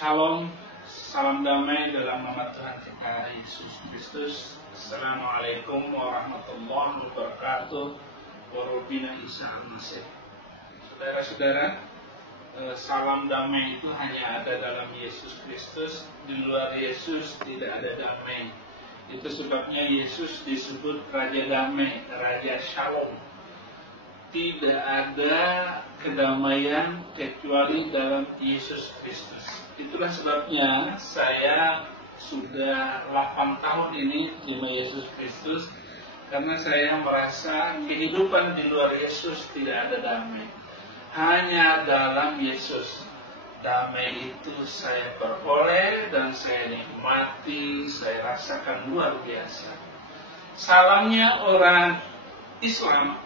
Shalom, salam damai dalam nama Tuhan kita Yesus Kristus. Assalamualaikum warahmatullahi wabarakatuh. Warobina Isa al-Masih. Saudara-saudara, salam damai itu hanya ada dalam Yesus Kristus. Di luar Yesus tidak ada damai. Itu sebabnya Yesus disebut Raja Damai, Raja Shalom. Tidak ada kedamaian kecuali dalam Yesus Kristus. Itulah sebabnya saya sudah 8 tahun ini terima Yesus Kristus, karena saya merasa kehidupan di luar Yesus tidak ada damai. Hanya dalam Yesus damai itu saya peroleh dan saya nikmati, saya rasakan luar biasa. Salamnya orang Islam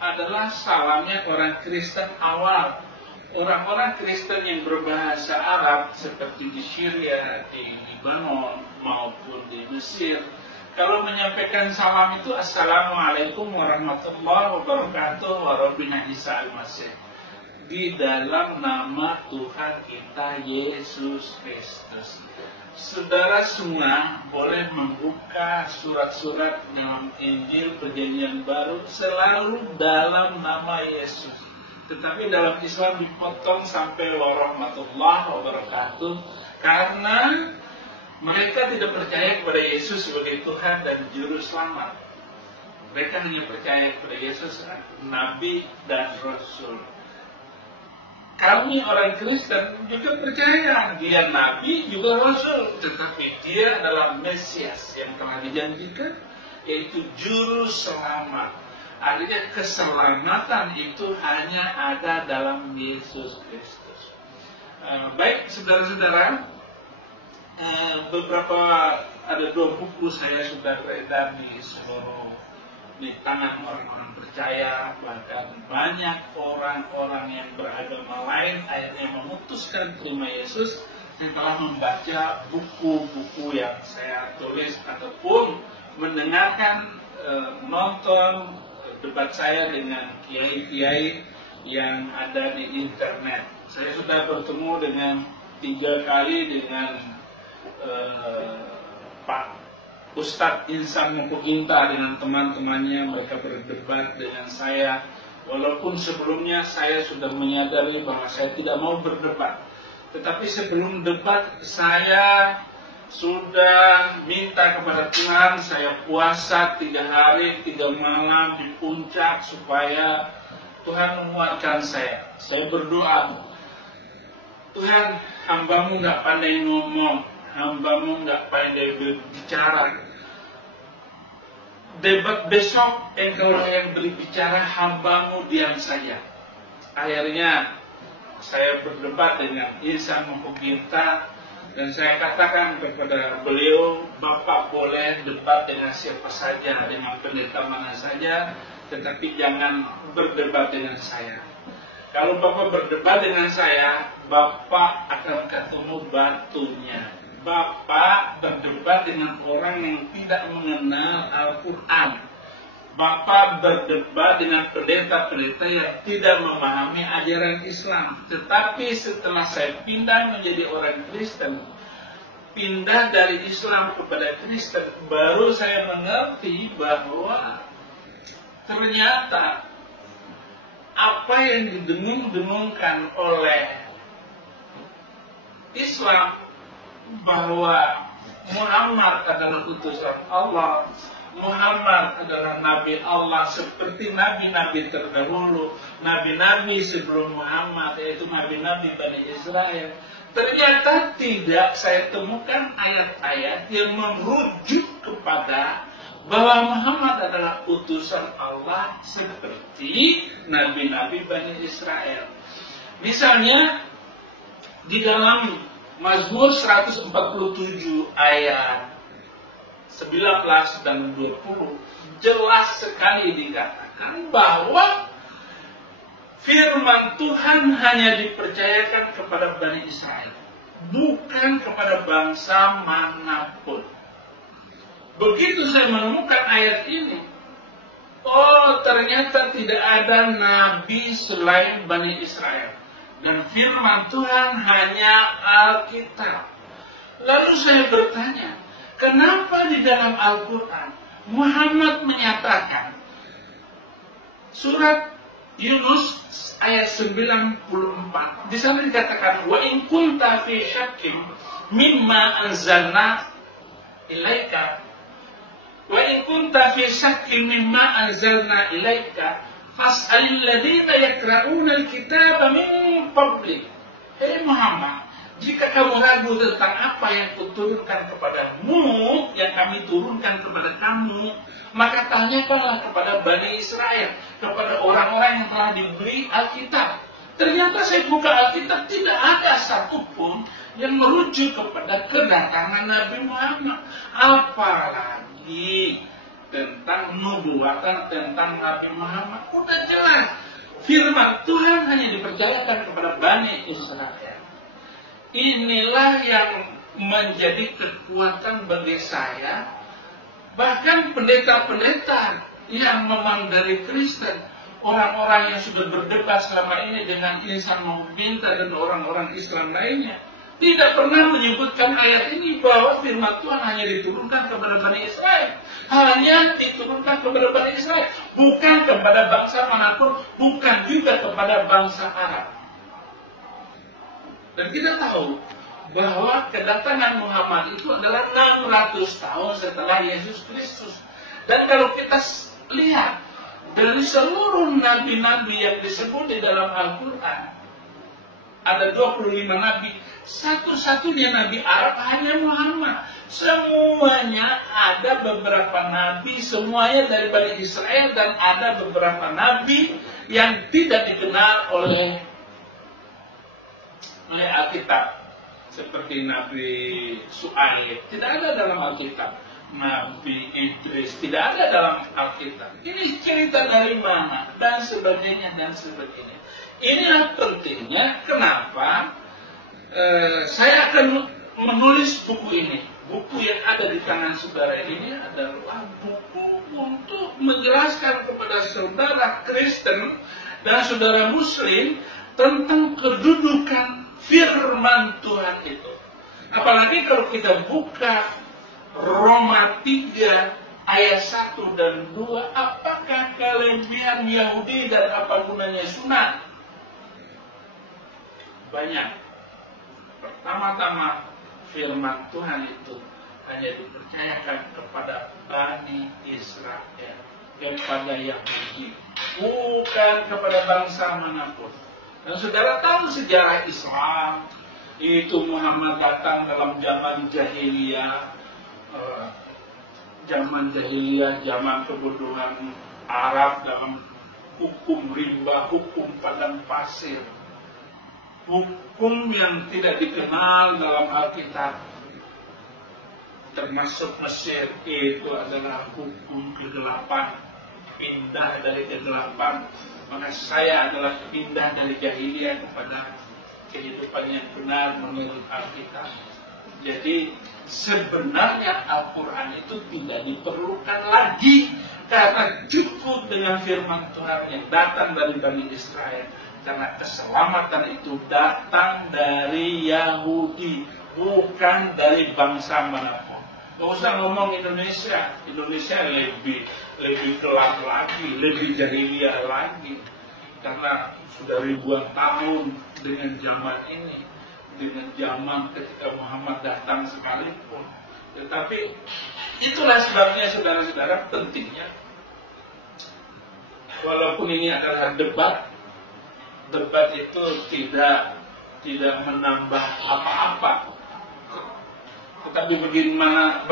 adalah salamnya orang Kristen awal. Orang-orang Kristen yang berbahasa Arab seperti di Syria, di Libanon maupun di Mesir, kalau menyampaikan salam itu Assalamualaikum warahmatullahi wabarakatuh warobina Isa al-Masih, di dalam nama Tuhan kita Yesus Kristus. Saudara semua boleh membuka surat-surat dalam Injil Perjanjian Baru selalu dalam nama Yesus. Tetapi dalam Islam dipotong sampai warahmatullahi wabarakatuh, karena mereka tidak percaya kepada Yesus sebagai Tuhan dan Juru Selamat. Mereka hanya percaya kepada Yesus Nabi dan Rasul. Kami orang Kristen juga percaya dia Nabi juga Rasul, tetapi dia adalah Mesias yang telah dijanjikan, yaitu Juru Selamat. Artinya keselamatan itu hanya ada dalam Yesus Kristus. Baik saudara-saudara, ada 2 buku saya sudah beredar di tangan orang-orang percaya, bahkan banyak orang-orang yang beragama lain akhirnya memutuskan terima Yesus setelah membaca buku-buku yang saya tulis ataupun mendengarkan nonton debat saya dengan kiai-kiai yang ada di internet. Saya sudah bertemu dengan 3 kali dengan Pak Ustadz Insan Mupuginta dengan teman-temannya. Mereka berdebat dengan saya, walaupun sebelumnya saya sudah menyadari bahwa saya tidak mau berdebat. Tetapi sebelum debat saya sudah minta kepada Tuhan, saya puasa 3 hari 3 malam di puncak supaya Tuhan menguatkan saya. Saya berdoa, Tuhan, hambamu gak pandai ngomong, hambamu gak pandai berbicara. Debat besok engkau yang berbicara, hambamu diam saja. Akhirnya saya berdebat dengan Insan Mupuginta, dan saya katakan kepada beliau, Bapak boleh debat dengan siapa saja, dengan pendeta mana saja, tetapi jangan berdebat dengan saya. Kalau Bapak berdebat dengan saya, Bapak akan ketemu batunya. Bapak berdebat dengan orang yang tidak mengenal Al-Quran. Bapak berdebat dengan pendeta-pendeta yang tidak memahami ajaran Islam. Tetapi setelah saya pindah menjadi orang Kristen, pindah dari Islam kepada Kristen, baru saya mengerti bahwa ternyata apa yang didengung-dengungkan oleh Islam, bahwa Muhammad adalah utusan Allah, Muhammad adalah Nabi Allah seperti nabi-nabi terdahulu, nabi-nabi sebelum Muhammad, yaitu nabi-nabi Bani Israel. Ternyata tidak saya temukan ayat-ayat yang merujuk kepada bahwa Muhammad adalah utusan Allah seperti nabi-nabi Bani Israel. Misalnya di dalam Mazmur 147 ayat 19 dan 20 jelas sekali dikatakan bahwa firman Tuhan hanya dipercayakan kepada Bani Israel, bukan kepada bangsa manapun. Begitu saya menemukan ayat ini, oh ternyata tidak ada nabi selain Bani Israel. Dan firman Tuhan hanya Alkitab. Lalu saya bertanya, kenapa di dalam Al-Quran Muhammad menyatakan surat Yunus ayat 94, di sana dikatakan wa in kunta fi syakkin mimma anzalna ilaika wa in kunta fi syakkin mimma anzalna ilaika fas'alil ladzina yaqra'una al-kitaba min qablik. Hei Muhammad, jika kamu ragu tentang apa yang kuturunkan kepadamu, yang kami turunkan kepada kamu, maka tanyakanlah kepada Bani Israel, kepada orang-orang yang telah diberi Alkitab. Ternyata saya buka Alkitab, tidak ada satupun yang merujuk kepada kedatangan Nabi Muhammad. Apalagi tentang nubuatan tentang Nabi Muhammad. Udah jelas, firman Tuhan hanya dipercayakan kepada Bani Israel. Inilah yang menjadi kekuatan bagi saya. Bahkan pendeta-pendeta yang memang dari Kristen, orang-orang yang sudah berdebat selama ini dengan Ihsan Mahmudinta dan orang-orang Islam lainnya, tidak pernah menyebutkan ayat ini bahwa firman Tuhan hanya diturunkan kepada Bani Israel. Hanya diturunkan kepada Bani Israel, bukan kepada bangsa manapun, bukan juga kepada bangsa Arab. Dan kita tahu bahwa kedatangan Muhammad itu adalah 600 tahun setelah Yesus Kristus. Dan kalau kita lihat dari seluruh nabi-nabi yang disebut di dalam Al-Quran, ada 25 nabi, satu-satunya nabi Arab hanya Muhammad. Semuanya ada beberapa nabi, semuanya dari Bani Israel, dan ada beberapa nabi yang tidak dikenal oleh Alkitab, seperti Nabi Su'aib tidak ada dalam Alkitab, Nabi Idris tidak ada dalam Alkitab. Ini cerita dari mana dan sebagainya dan sebagainya. Inilah pentingnya kenapa saya akan menulis buku ini. Buku yang ada di tangan saudara ini adalah buku untuk menjelaskan kepada saudara Kristen dan saudara Muslim tentang kedudukan firman Tuhan itu. Apalagi kalau kita buka Roma 3 ayat 1 dan 2, apakah kelebihan Yahudi dan apa gunanya sunat? Banyak. Pertama-tama firman Tuhan itu hanya dipercayakan kepada Bani Israel, kepada Yahudi, bukan kepada bangsa manapun. Dan saudara tahu sejarah Islam itu Muhammad datang dalam zaman jahiliyah, zaman kebodohan Arab dalam hukum rimba, hukum padang pasir, hukum yang tidak dikenal dalam Alkitab, termasuk Mesir. Itu adalah hukum kegelapan, pindah dari kegelapan. Maka saya adalah pindah dari jahiliyah kepada kehidupan yang benar menurut Alkitab. Jadi sebenarnya Al-Quran itu tidak diperlukan lagi, karena cukup dengan firman Tuhan yang datang dari Bani Israel. Karena keselamatan itu datang dari Yahudi, bukan dari bangsa manapun. Gak usah ngomong Indonesia. Indonesia lebih gelap lagi, lebih jahiliyah lagi. Karena sudah ribuan tahun dengan zaman ini, dengan zaman ketika Muhammad datang sekalipun. Tetapi itulah sebabnya saudara-saudara pentingnya, walaupun ini adalah debat itu tidak menambah apa-apa. Tetapi bagaimana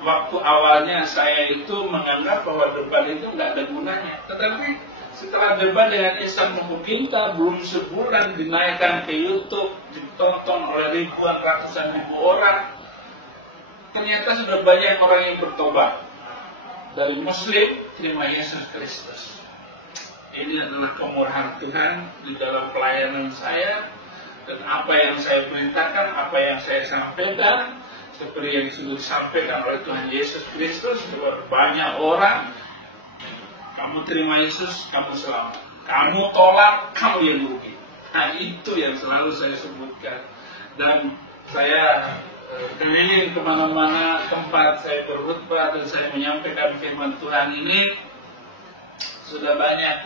waktu awalnya saya itu menganggap bahwa debat itu nggak ada gunanya. Tetapi setelah debat dengan Ihsan Mahmudinta belum sebulan dinaikkan ke YouTube, ditonton oleh ribuan, ratusan ribu orang, ternyata sudah banyak orang yang bertobat dari Muslim terima Yesus Kristus. Ini adalah kemurahan Tuhan di dalam pelayanan saya, dan apa yang saya perintahkan, apa yang saya sampaikan, seperti yang sudah disampaikan oleh Tuhan Yesus Kristus kepada banyak orang. Kamu terima Yesus, kamu selamat. Kamu tolak, kamu yang rugi. Nah, itu yang selalu saya sebutkan. Dan saya keliling kemana-mana tempat saya berkhutbah dan saya menyampaikan firman Tuhan ini, sudah banyak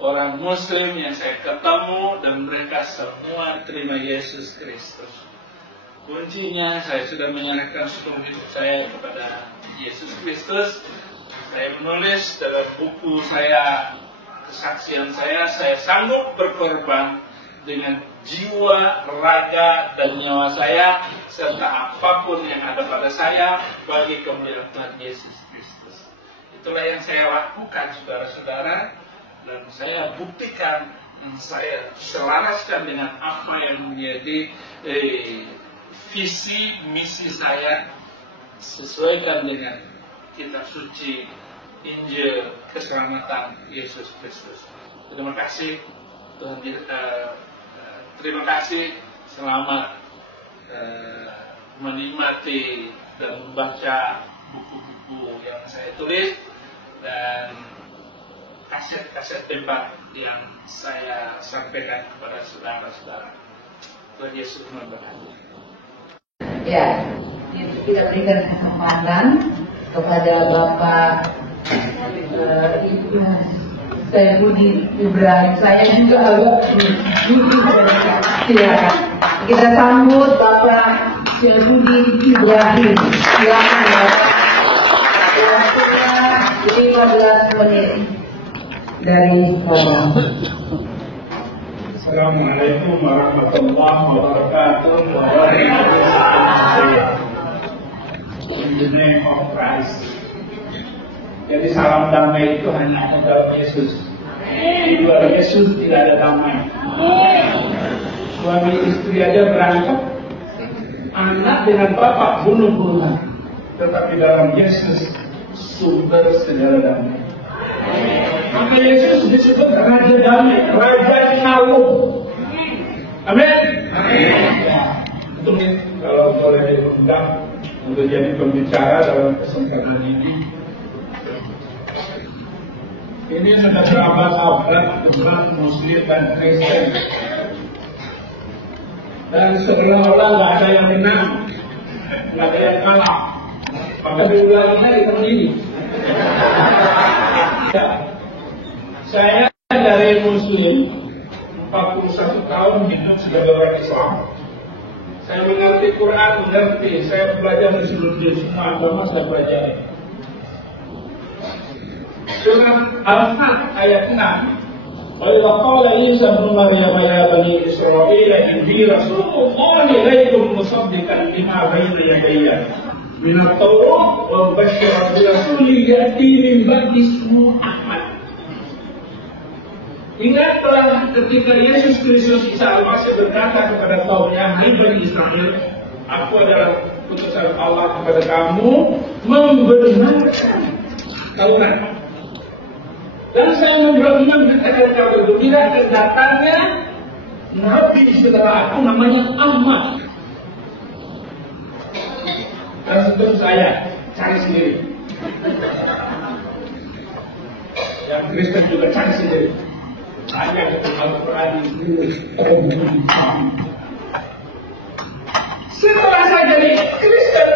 orang Muslim yang saya ketemu dan mereka semua terima Yesus Kristus. Kuncinya saya sudah menyerahkan seluruh hidup saya kepada Yesus Kristus. Saya menulis dalam buku saya, kesaksian saya sanggup berkorban dengan jiwa, raga, dan nyawa saya, serta apapun yang ada pada saya bagi kemuliaan Tuhan Yesus Kristus. Itulah yang saya lakukan, saudara-saudara, dan saya buktikan, saya selaraskan dengan apa yang menjadi visi misi saya, sesuaikan dengan kitab suci Injil keselamatan Yesus Kristus. Terima kasih Tuhan. Terima kasih. Selamat menikmati dan membaca buku-buku yang saya tulis dan kaset-kaset debat yang saya sampaikan kepada saudara-saudara. Tuhan Yesus memberkati. Ya, kita berikan kesempatan kepada Bapak Saifuddin Ibrahim. Saya juga agak silakan. Kita sambut Bapak Saifuddin Ibrahim. Silakan ya. Waktunya 15 menit dari Bapak. Assalamualaikum warahmatullahi wabarakatuh. In the name of Christ. Jadi salam damai itu hanya dalam Yesus. Di luar Yesus tidak ada damai. Suami istri aja berantem, anak dengan bapak bunuh-bunuhan. Tetapi dalam Yesus sumber segala damai. Maka Yesus disebut Raja Damai, Raja Shalom. Amin. Itu kalau boleh diundang untuk jadi pembicara dalam kesempatan ini. Ini sudah berabad-abad umat Muslim dan Kristen, dan seolah-olah nggak ada yang menang, nggak ada yang kalah. Maka diulangnya itu ini. Saya dari Muslim 41 tahun hidup sebagai orang Islam. Saya mengerti Quran, saya belajar di seluruh dunia, semua agama saya pelajari. Surat Al-Fatih ayat 6. Wa idza qala Isa ibn Maryam ya bani Israil inni rasulullah ilaikum musaddiqan lima bayna yadayya min at-taurat wa mubashshiran bi rasulin ya'ti min ba'di ismihi Ahmad. Ingatlah ketika Yesus Kristus Isa Al-Masih berkata kepada kaumnya, hai Bani Israel, aku adalah utusan Allah kepada kamu, membenarkan Taurat. Dan saya memberitakan kamu tidak akan datangnya Nabi setelah aku namanya Ahmad. Dan tentu saya cari sendiri. Yang Kristen juga cari sendiri. Saya ketemu Al-Quran setelah saya jadi Kristen,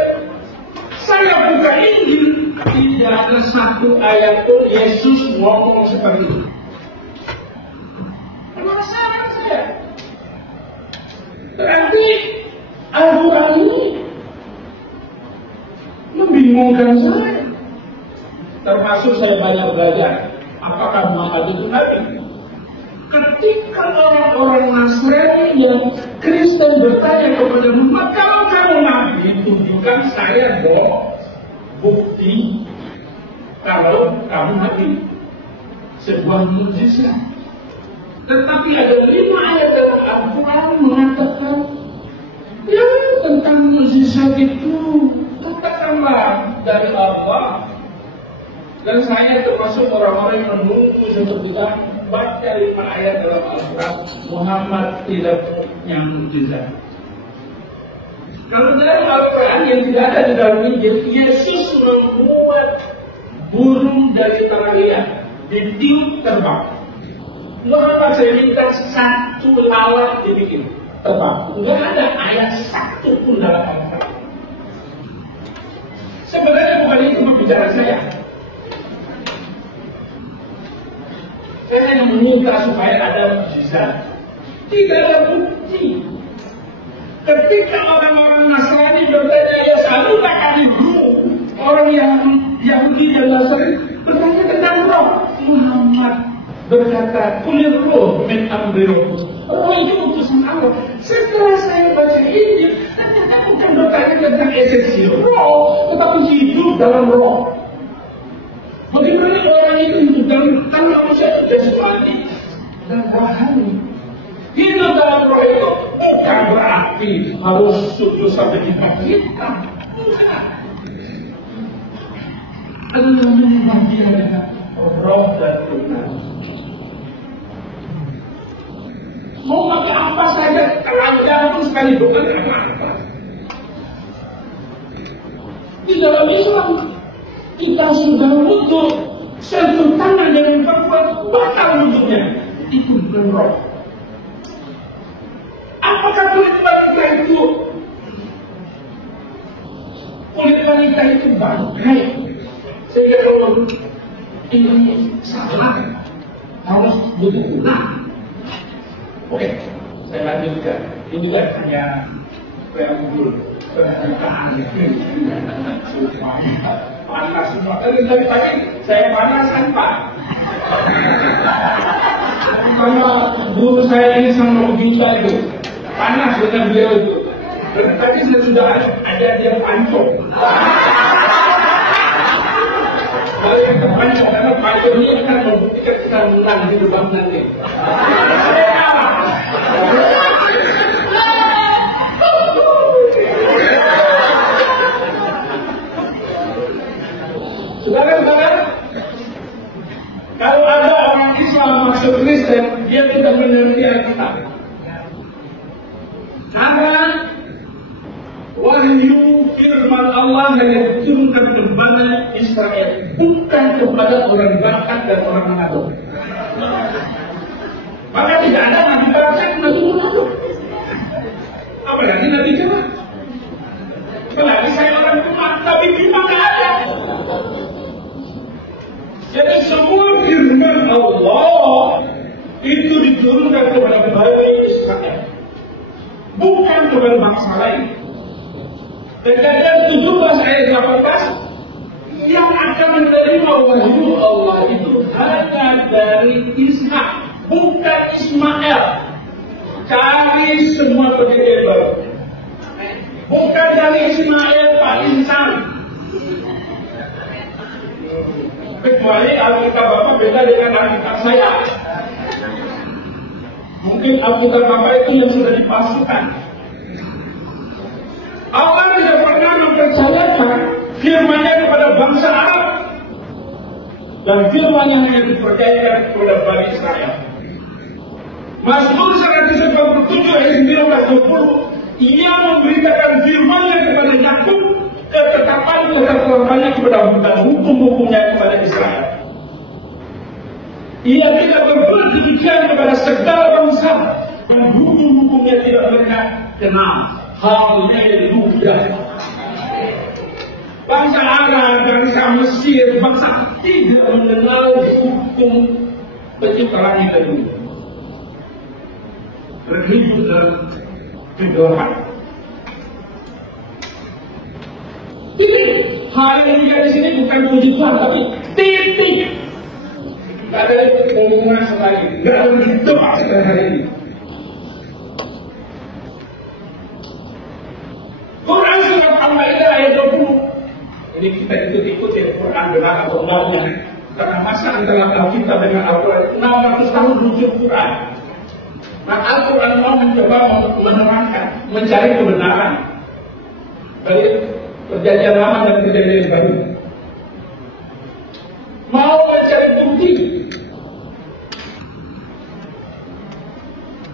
saya buka Injil, tidak ada satu ayat pun Yesus ngomong seperti itu. Penasaran saya. Berarti Al-Quran ini membingungkan saya. Termasuk saya banyak belajar. Apakah Muhammad itu Nabi? Ketika orang-orang Nasrani yang Kristen bertanya kepada Muhammad, kalau kamu Nabi, tunjukkan saya dong bukti kalau kamu Nabi, sebuah mukjizat. Tetapi ada 5 ayat dalam Al-Quran mengatakan, ya tentang mukjizat itu katakanlah dari Allah. Dan saya termasuk orang-orang yang menunggu seperti kami baca 5 ayat dalam Al-Quran, Muhammad tidak punya mukjizat. Kalau dalam Al-Quran yang tidak ada di dalam Injil, Yesus membuat burung dari tanah liat ditiup terbang. Muhammad saya minta satu lalat dibikin tepat. Enggak ada ayat satu pun dalam Al-Quran. Sebenarnya bukan itu berbicara saya. Saya hanya meminta supaya ada mukjizat. Tidak ada bukti. Ketika orang-orang Nasrani bertanya, ya saluna kami dulu, orang yang Yahudi dan Nasrani bertanya tentang roh. Muhammad berkata, kulir roh min amri roh. Roh itu utusan Allah. Setelah saya baca ini, ternyata bukan bertanya tentang esensi roh, tetapi hidup dalam roh. Bagaimana orang itu hidup dalam manusia itu jasmani dan rohani. Hidup dalam roh itu bukan berarti harus sujud sampai di kita. Bukan. Allah membagi dengan roh dan Tuhan. Mau pakai apa saja, kerajaan pun sekali bukan apa-apa. Di dalam Islam kita sudah wudhu, sentuh tangan dengan perempuan batal wudhunya. Itu bukan roh. Apakah kulit wanita itu? Kulit wanita itu bangkai. Sehingga kalau ini salah, harus betul-betul. Oke, saya lanjutkan. Ini kan hanya preambul pernyataan panas semua. Dari pagi saya panasan Pak. Karena guru saya ini sama Gita itu panas dengan beliau itu. Dan tadi saya sudah ada dia pancong. Kalau kita pancong, karena pancong ini akan membuktikan kita menang di lubang nanti. Saudara-saudara, kalau ada orang Islam masuk Kristen, dia tidak mengerti Alkitab. Karena wahyu firman Allah yang diturunkan kepada Israel, bukan kepada orang Batak dan orang Manado. Maka tidak ada Nabi Batak dan Nabi Manado. Apalagi Nabi Jawa. Apalagi saya orang Umat, tapi kita tidak ada. Jadi semua firman Allah itu diturunkan kepada Bani Israel, bukan kepada bangsa lain. Kejadian 17 ayat 18, yang akan menerima wahyu Allah itu hanya dari Ishak, bukan Ismail. Cari semua pendidikan baru. Bukan dari Ismail Pak Insan. Kecuali Alkitab Bapak beda dengan Alkitab saya. Mungkin Alkitab Bapak itu yang sudah dipalsukan. Allah tidak pernah mempercayakan firman-Nya kepada bangsa Arab, dan firman-Nya hanya dipercayakan kepada Bani Israel. Mazmur 147 ayat 19-20, ia memberitakan firman-Nya kepada Yakub, ketetapan ketetapannya kepada hukum-hukumnya kepada Israel. Ia tidak berbuat demikian kepada segala bangsa, dan hukum-hukumnya tidak mereka kenal. Haleluya. Bangsa Arab, bangsa Mesir, bangsa tidak mengenal hukum penciptaan yang kedua. Berhidup dalam kegelapan. Ini haleluya di sini bukan puji Tuhan, tapi titik. Tidak ada hubungan lagi. Tidak ada begitu maksudnya hari ini. Quran surat Al-Maidah ayat 20. Ini kita ikut-ikut ya, Quran benar atau enggaknya. Karena masa antara Alkitab dengan Al-Quran 600 tahun muncul Quran. Nah, Al-Quran mau mencoba menerangkan, mencari kebenaran dari perjanjian lama dan perjanjian baru. Mau mencari bukti.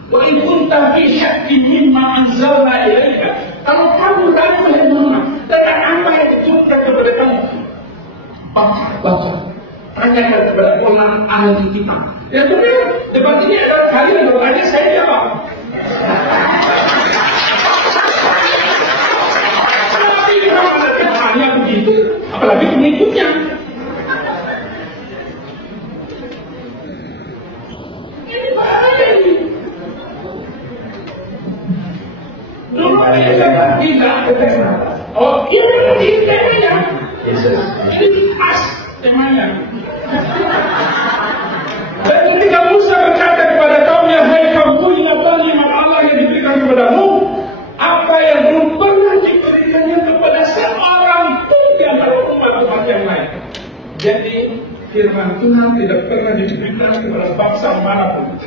Wa in kunta fi syakkin mimma anzalna ilaika. Kalau kamu ragu wahai Muhammad tentang apa yang diturunkan kepada kamu, baca, tanyakan kepada orang ahli kitab. Yang benar. Debat ini adalah kalian bertanya, saya jawab. Tapi kalau ada hanya begitu, apalagi pengikutnya. Ini bahaya ini. Dulu ada yang tidak. Oh, ini temanya. Ini pas temanya. Dan ketika Musa berkata kepada kaumnya, hai kaumku, ingatlah nikmat Allah yang diberikan kepadamu, apa yang belum pernah diberikannya kepada seorang pun di antara umat-umat yang lain. Jadi firman Tuhan tidak pernah diberikan kepada bangsa manapun.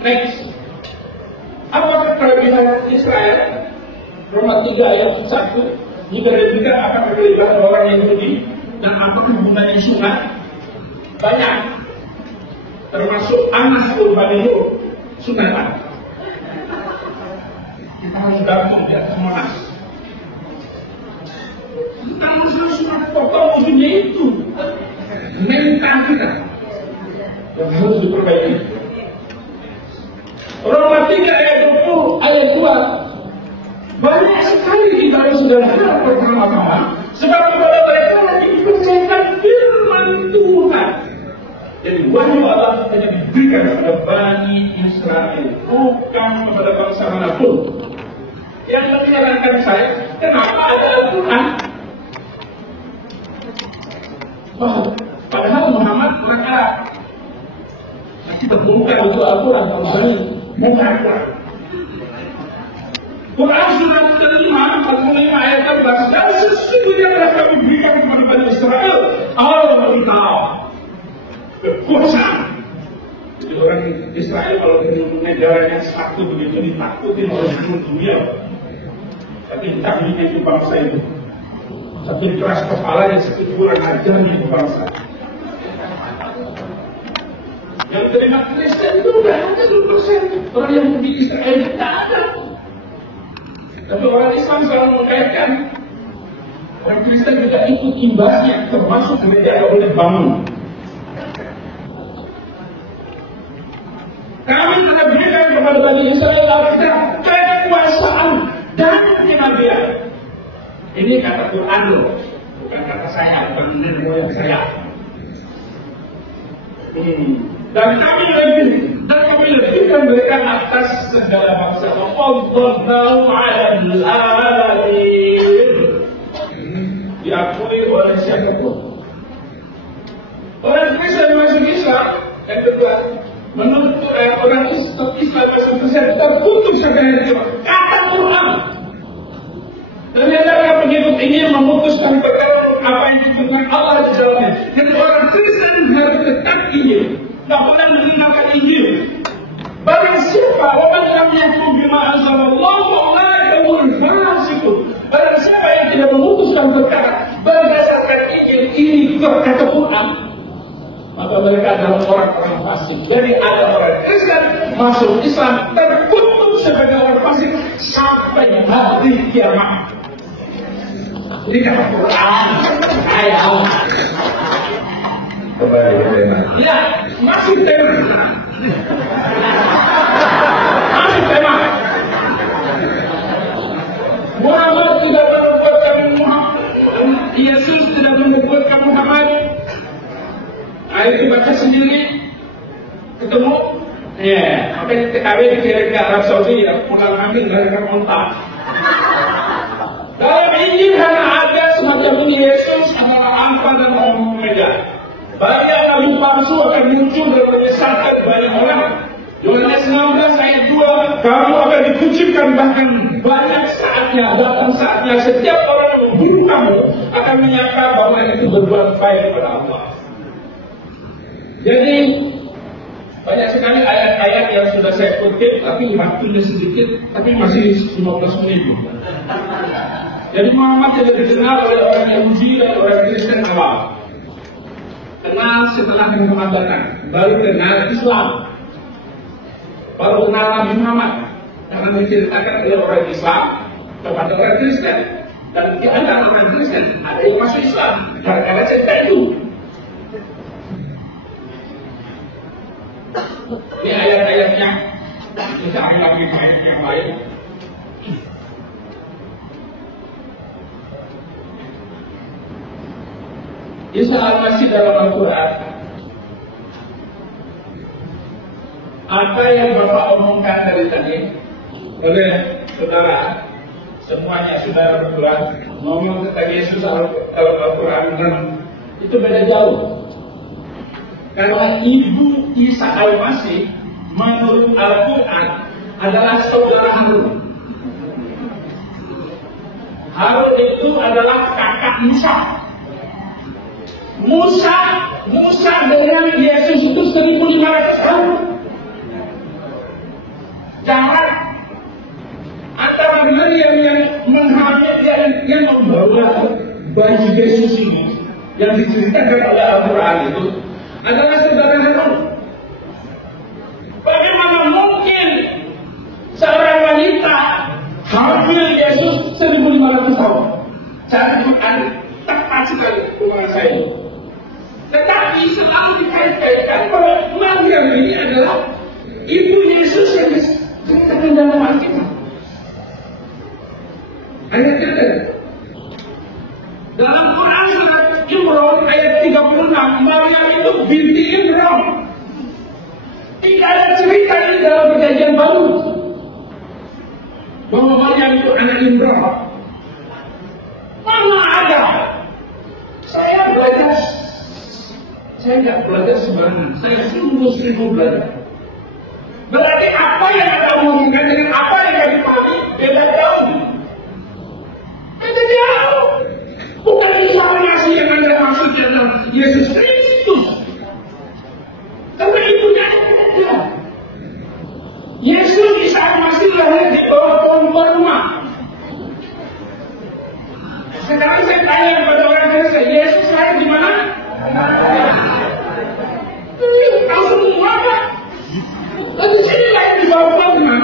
Next, apakah kelebihan Israel? Roma 3 ayat 1, jika diberikan akan kelebihan orang Yahudi, dan apakah hubungannya sunat? Banyak, termasuk Anas Urbanio sunatan. Kita harus gabung di atas Monas. Tentang masalah sunat pokok ujungnya itu mental kita yang harus diperbaiki. Roma 3 ayat 20 ayat 2, banyak sekali kita yang sudah dengar bersama-sama, sebab kepada mereka lagi dipercayakan firman Tuhan. Jadi wahyu Allah hanya diberikan kepada Bani Israel, bukan kepada bangsa manapun. Yang menyarankan saya, kenapa ada Al-Quran? Padahal Muhammad mereka masih berbuka untuk Al-Quran, kembali bukan Al-Quran. Quran surat 45 ayat 14, dan sesungguhnya telah kami berikan kepada Bani Israel Al-Kitab, kekuasaan. Jadi orang Israel kalau negaranya satu begitu ditakutin oleh seluruh dunia. Tapi takdirnya itu bangsa itu. Tapi keras kepala yang seperti kurang ajarnya bangsa. Yang terima Kristen itu udah ada 2%. Orang yang di Israel tidak ada. Tapi orang Islam selalu mengkaitkan orang Kristen tidak ikut imbasnya, termasuk gereja yang boleh bangun. Kami telah berikan kepada Bani Israel Alkitab, kekuasaan dan kenabian. Ini kata Quran loh, bukan kata saya, bukan nenek moyang saya. Dan kami lebihkan mereka atas segala bangsa. Wallahu a'lam alamin. Diakui oleh siapapun. Orang Kristen masuk Islam, yang kedua, menurut orang Islam masuk Kristen terputus sampai itu kata Quran. Ternyata pengikut ini memutuskan perkara apa yang ditentukan Allah di dalamnya. Jadi orang Kristen harus tetap Injil, tak boleh meninggalkan Injil. Barang siapa orang yang menyambung bima anzalallahu ulaika humul fasiqun. Barang siapa yang tidak memutuskan perkara berdasarkan Injil ini kata Quran, maka mereka adalah orang-orang fasik. Jadi ada orang Kristen masuk Islam terkutuk sebagai orang fasik sampai hari kiamat. Ini kata Quran. Ayat. Kembali ke tema. Ya, masih tema. Masih tema. Muhammad tidak menubuatkan Muhammad. Yesus tidak menubuatkan Muhammad. Ayo dibaca sendiri. Ketemu. Ya, makanya TKW dikirim ke Arab Saudi ya, pulang hamil dari kontak. Dalam Injil hanya ada semacam ini, Yesus adalah Alfa dan Omega. Banyak nabi palsu akan muncul dan menyesatkan banyak orang. Yohanes 16 ayat 2, kamu akan dikucilkan, bahkan banyak saatnya, datang saatnya setiap orang yang membunuh kamu akan menyangka bahwa itu berbuat baik kepada Allah. Jadi banyak sekali ayat-ayat yang sudah saya kutip, tapi waktunya sedikit, tapi masih 15 menit. Jadi Muhammad tidak dikenal oleh orang Yahudi dan orang Kristen awal. Kenal setelah kemerdekaan, baru kenal Islam, baru kenal Nabi Muhammad, karena diceritakan oleh orang Islam kepada orang Kristen. Dan di antara orang Kristen ada yang masuk Islam, karena cerita itu. Mencari lagi yang lain. Isa Al-Masih dalam Al-Quran, apa yang Bapak omongkan dari tadi oleh saudara, semuanya saudara berdua ngomong tentang Yesus dalam Al-Quran, itu beda jauh. Karena ibu Isa Al-Masih menurut Al-Quran adalah saudara Harun. Harun itu adalah kakak Musa. Musa dengan Yesus itu 1500 tahun. Jangan antara Maryam yang menghamil yang membawa bayi Yesus ini yang diceritakan oleh Al-Quran itu adalah saudara Harun. Bagaimana mungkin seorang wanita hamil Yesus 1500 tahun? Cara Quran tepat sekali penguasa ini. Tetapi selalu dikait-kaitkan bahwa Maryam ini adalah ibu Yesus yang diceritakan dalam Alkitab. Ayatnya ada dalam Quran surat Imran ayat 36, Maryam itu binti Imran. Tidak ada cerita di dalam Perjanjian Baru bahwa Maryam itu anak Imran. Mana ada? Saya nggak belajar sembarangan. Saya sungguh belajar. Berarti apa yang Anda omongkan dengan apa yang kami pahami beda jauh. Beda jauh. Bukan Isa Al-Masih yang Anda maksud adalah Yesus Kristus. Karena ibunya ada. Yesus Isa Al-Masih lahir di bawah pohon kurma. Sekarang saya tanya kepada orang Kristen, Yesus lahir di mana? Tahu semua Pak. Lalu sini lahir di bawah kurma.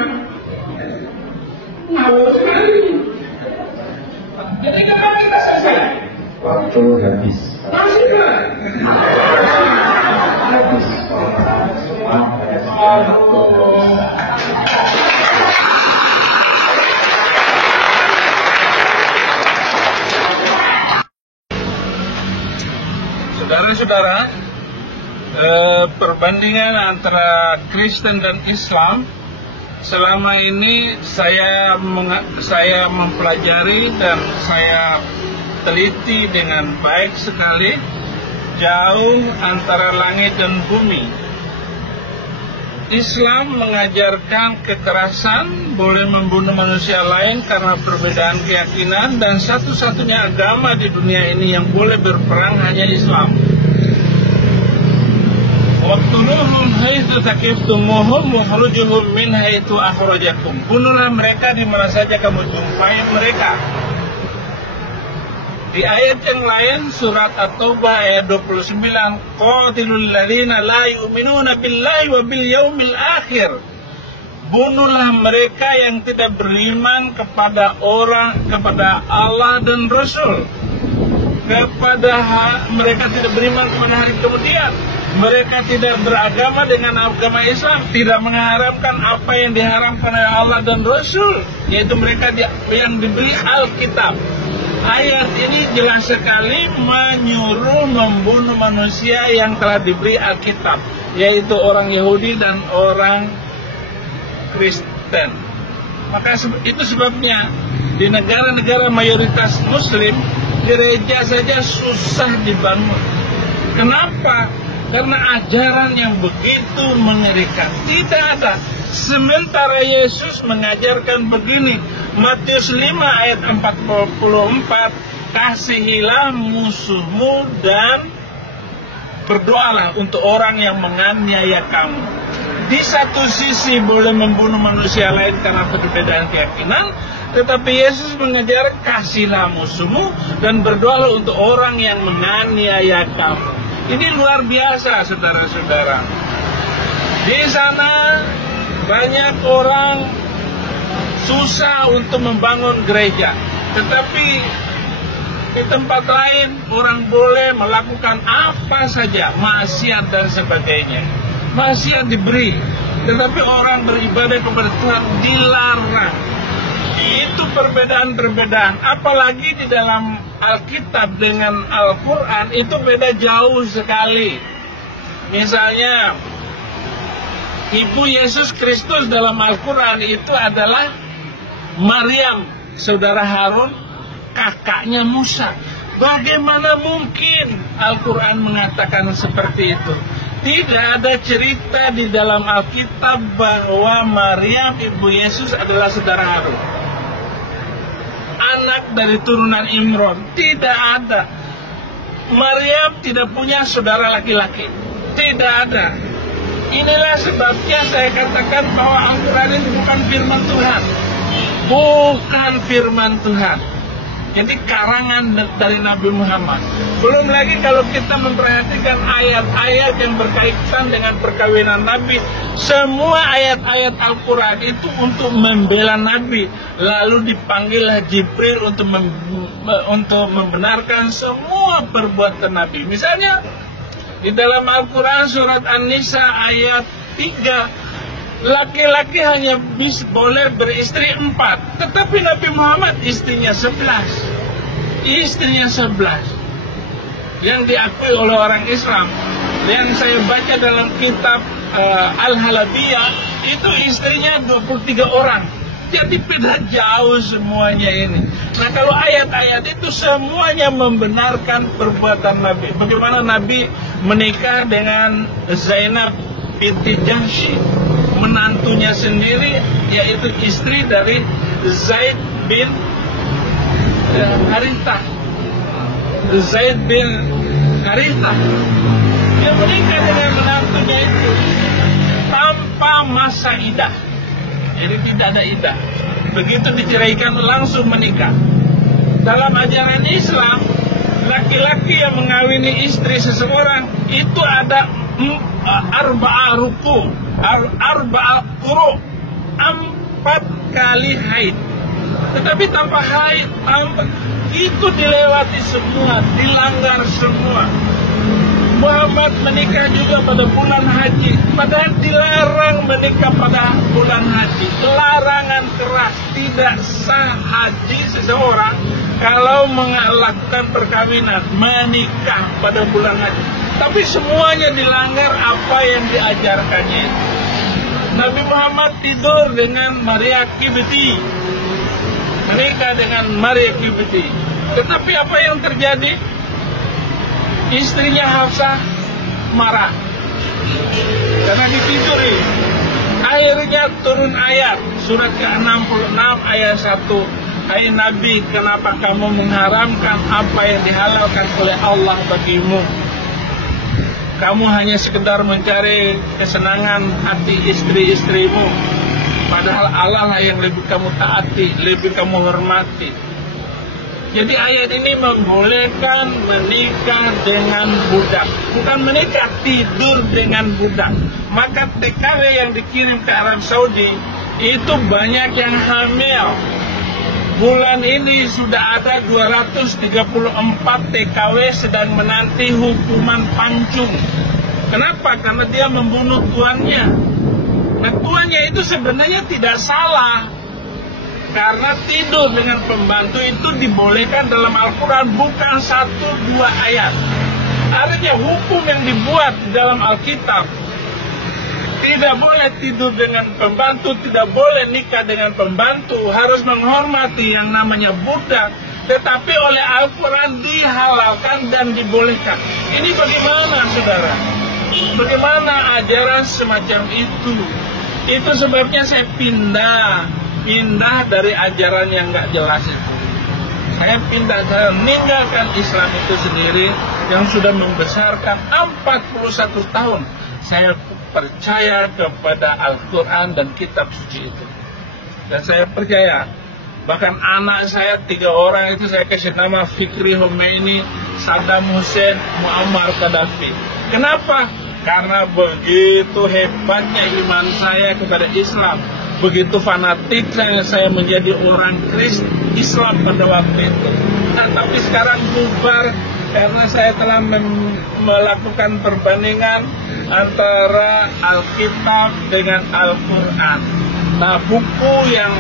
Ngawur sekali. Jadi kapan kita selesai? Waktu habis. Masih kan? Habis. Saudara-saudara, perbandingan antara Kristen dan Islam selama ini saya mempelajari dan saya teliti dengan baik sekali. Jauh antara langit dan bumi. Islam mengajarkan kekerasan, boleh membunuh manusia lain karena perbedaan keyakinan, dan satu-satunya agama di dunia ini yang boleh berperang hanya Islam. Waqtuluhum haitsu taqiftumuhum wakhrujuhum min haitsu akhrajakum. Bunuhlah mereka di mana saja kamu jumpai mereka. Di ayat yang lain surat At-Taubah ayat 29, qatilul ladzina la yu'minuna billahi wa bil yaumil akhir. Bunuhlah mereka yang tidak beriman kepada Allah dan Rasul. Mereka tidak beriman kepada hari kemudian. Mereka tidak beragama dengan agama Islam, tidak mengharapkan apa yang diharamkan oleh Allah dan Rasul, yaitu mereka yang diberi Alkitab. Ayat ini jelas sekali menyuruh membunuh manusia yang telah diberi Alkitab, yaitu orang Yahudi dan orang Kristen. Maka itu sebabnya di negara-negara mayoritas Muslim, gereja saja susah dibangun. Kenapa? Karena ajaran yang begitu mengerikan tidak ada. Sementara Yesus mengajarkan begini, Matius 5 ayat 44, kasihilah musuhmu dan berdoalah untuk orang yang menganiaya kamu. Di satu sisi boleh membunuh manusia lain karena perbedaan keyakinan, tetapi Yesus mengajar kasihlah musuhmu dan berdoalah untuk orang yang menganiaya kamu. Ini luar biasa, saudara-saudara. Di sana banyak orang susah untuk membangun gereja, tetapi di tempat lain orang boleh melakukan apa saja, maksiat dan sebagainya. Maksiat diberi tetapi orang beribadah kepada Tuhan dilarang. Itu perbedaan-perbedaan. Apalagi di dalam Alkitab dengan Al-Quran itu beda jauh sekali. Misalnya Ibu Yesus Kristus dalam Al-Quran itu adalah Maryam, saudara Harun, kakaknya Musa. Bagaimana mungkin Al-Quran mengatakan seperti itu? Tidak ada cerita di dalam Alkitab bahwa Maryam, ibu Yesus adalah saudara Harun, anak dari turunan Imron. Tidak ada. Maryam tidak punya saudara laki-laki. Tidak ada. Inilah sebabnya saya katakan bahwa Al-Quran itu bukan firman Tuhan. Bukan firman Tuhan. Jadi karangan dari Nabi Muhammad. Belum lagi kalau kita memperhatikan ayat-ayat yang berkaitan dengan perkawinan Nabi. Semua ayat-ayat Al-Quran itu untuk membela Nabi. Lalu dipanggillah Jibril untuk membenarkan semua perbuatan Nabi. Misalnya di dalam Al-Quran surat An-Nisa ayat 3. Laki-laki hanya boleh beristri 4, tetapi Nabi Muhammad istrinya 11. Istrinya 11 yang diakui oleh orang Islam. Yang saya baca dalam kitab Al-Halabiyah itu istrinya 23 orang. Jadi beda jauh semuanya ini. Nah, kalau ayat-ayat itu semuanya membenarkan perbuatan Nabi. Bagaimana Nabi menikah dengan Zainab binti Jahsy, menantunya sendiri, yaitu istri dari Zaid bin Harithah. Zaid bin Harithah, dia menikah dengan menantunya itu tanpa masa idah. Jadi tidak ada idah. Begitu diceraikan langsung menikah. Dalam ajaran Islam, laki-laki yang mengawini istri seseorang itu ada arba'ah ruku, arba'ah quru, 4 kali haid. Tetapi tanpa haid, itu dilewati semua, dilanggar semua. Muhammad menikah juga pada bulan haji, padahal dilarang menikah pada bulan haji. Larangan keras, tidak sah haji seseorang kalau melakukan perkawinan, menikah pada bulan haji. Tapi semuanya dilanggar apa yang diajarkannya itu. Nabi Muhammad tidur dengan Maria Kibti, menikah dengan Maria Kibti. Tetapi apa yang terjadi? Istrinya Hafsah marah karena ditiduri. Akhirnya turun ayat surat ke-66 ayat 1. Hai Nabi, kenapa kamu mengharamkan apa yang dihalalkan oleh Allah bagimu? Kamu hanya sekedar mencari kesenangan hati istri-istrimu, padahal Allah lah yang lebih kamu taati, lebih kamu hormati. Jadi ayat ini membolehkan menikah dengan budak, bukan menikah, tidur dengan budak. Maka TKW yang dikirim ke Arab Saudi itu banyak yang hamil. Bulan ini sudah ada 234 TKW sedang menanti hukuman pancung. Kenapa? Karena dia membunuh tuannya. Nah, tuannya itu sebenarnya tidak salah, karena tidur dengan pembantu itu dibolehkan dalam Al-Quran, bukan 1-2 ayat. Artinya hukum yang dibuat di dalam Alkitab, tidak boleh tidur dengan pembantu, tidak boleh nikah dengan pembantu, harus menghormati yang namanya budak. Tetapi oleh Al-Quran dihalalkan dan dibolehkan. Ini bagaimana, saudara? Bagaimana ajaran semacam itu? Itu sebabnya saya pindah dari ajaran yang nggak jelas itu. Saya saya meninggalkan Islam itu sendiri yang sudah membesarkan 41 tahun. Saya percaya kepada Al-Quran dan kitab suci itu. Dan saya percaya, bahkan anak saya 3 orang itu saya kasih nama Fikri Khomeini, Saddam Hussein, Muammar Gaddafi. Kenapa? Karena begitu hebatnya iman saya kepada Islam, begitu fanatik saya menjadi orang Islam pada waktu itu. Nah, tapi sekarang bubar karena saya telah melakukan perbandingan antara Alkitab dengan Al-Quran. Nah, buku yang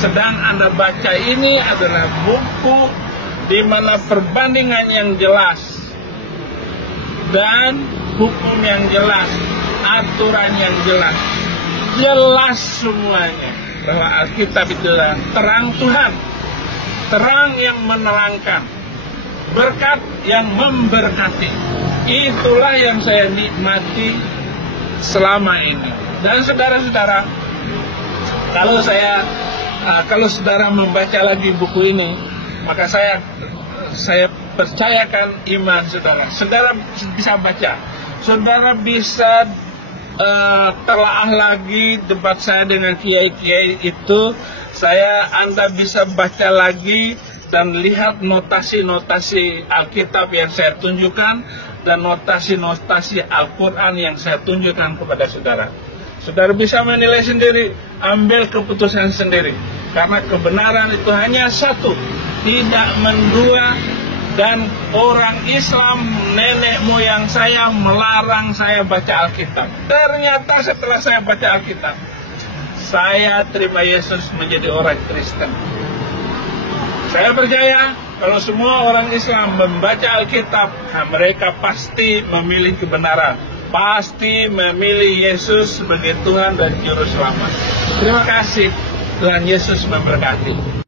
sedang Anda baca ini adalah buku di mana perbandingan yang jelas dan hukum yang jelas, aturan yang jelas, jelas semuanya bahwa Alkitab itu adalah terang Tuhan, terang yang menerangkan, berkat yang memberkati. Itulah yang saya nikmati selama ini. Dan saudara-saudara, kalau saudara membaca lagi buku ini, maka saya percayakan iman saudara. Saudara bisa baca, saudara bisa telaah lagi debat saya dengan kiai-kiai itu. Anda bisa baca lagi dan lihat notasi-notasi Alkitab yang saya tunjukkan dan notasi-notasi Al-Quran yang saya tunjukkan kepada saudara. Saudara bisa menilai sendiri, ambil keputusan sendiri. Karena kebenaran itu hanya satu, tidak mendua. Dan orang Islam, nenek moyang saya melarang saya baca Alkitab. Ternyata setelah saya baca Alkitab, saya terima Yesus menjadi orang Kristen. Saya percaya kalau semua orang Islam membaca Alkitab, mereka pasti memilih kebenaran, pasti memilih Yesus sebagai Tuhan dan Juru Selamat. Terima kasih, Tuhan Yesus memberkati.